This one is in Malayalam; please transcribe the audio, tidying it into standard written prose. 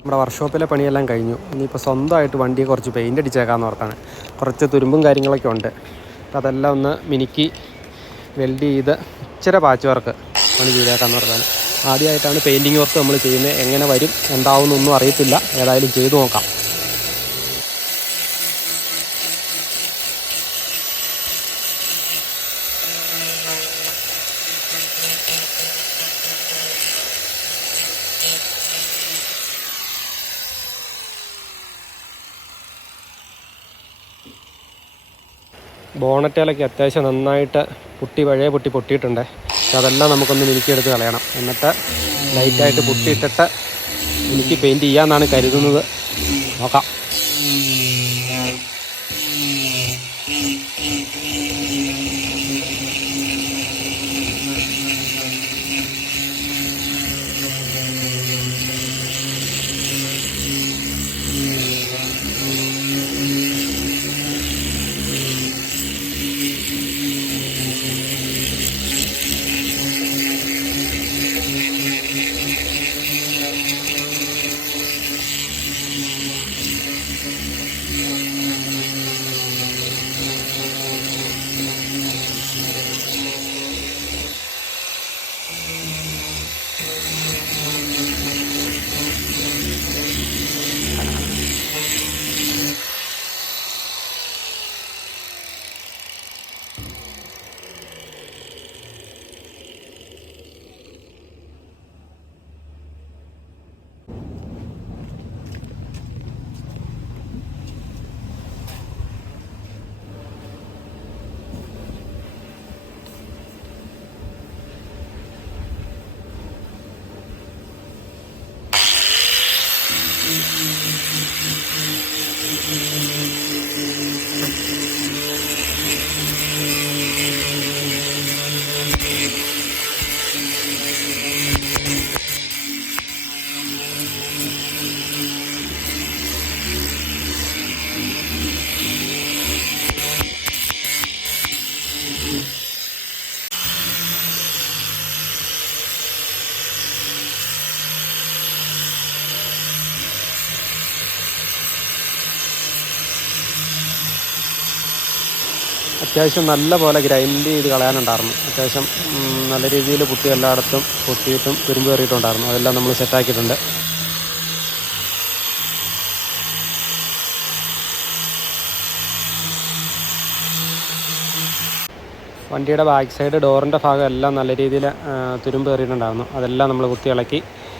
നമ്മുടെ വർക്ക്ഷോപ്പിലെ പണിയെല്ലാം കഴിഞ്ഞു. ഇനിയിപ്പോൾ സ്വന്തമായിട്ട് വണ്ടിയെ കുറച്ച് പെയിൻ്റ് അടിച്ചേക്കാമെന്ന് ഓർത്താണ്. കുറച്ച് തുരുമ്പും കാര്യങ്ങളൊക്കെ ഉണ്ട്. അതെല്ലാം ഒന്ന് മിനുക്കി വെൽഡ് ചെയ്ത് ഇച്ചിരി പാച്ച് വർക്ക് പണി ചെയ്തേക്കാമെന്ന് ഓർത്താണ്. ആദ്യമായിട്ടാണ് പെയിൻറ്റിങ് വർക്ക് നമ്മൾ ചെയ്യുന്നത്. എങ്ങനെ വരും എന്താവുമെന്നൊന്നും അറിയത്തില്ല. ഏതായാലും ചെയ്തു നോക്കാം. ബോണറ്റുകളൊക്കെ അത്യാവശ്യം നന്നായിട്ട് പഴയ പൊട്ടിയിട്ടുണ്ട്. അതെല്ലാം നമുക്കൊന്ന് മിനുക്കിയെടുത്ത് കളയണം. എന്നിട്ട് ലൈറ്റായിട്ട് പൊട്ടിയിട്ടിട്ട് എനിക്ക് പെയിൻറ്റ് ചെയ്യാമെന്നാണ് കരുതുന്നത്. നോക്കാം. അത്യാവശ്യം നല്ല പോലെ ഗ്രൈൻഡ് ചെയ്ത് കളയാനുണ്ടായിരുന്നു. അത്യാവശ്യം നല്ല രീതിയിൽ പുട്ടി എല്ലായിടത്തും പൊട്ടിയിട്ടും തുരുമ്പ് കയറിയിട്ടുണ്ടായിരുന്നു. അതെല്ലാം നമ്മൾ സെറ്റാക്കിയിട്ടുണ്ട്. വണ്ടിയുടെ ബാക്ക് സൈഡ് ഡോറിൻ്റെ ഭാഗം എല്ലാം നല്ല രീതിയിൽ തുരുമ്പ് കയറിയിട്ടുണ്ടായിരുന്നു. അതെല്ലാം നമ്മൾ കുത്തി ഇളക്കി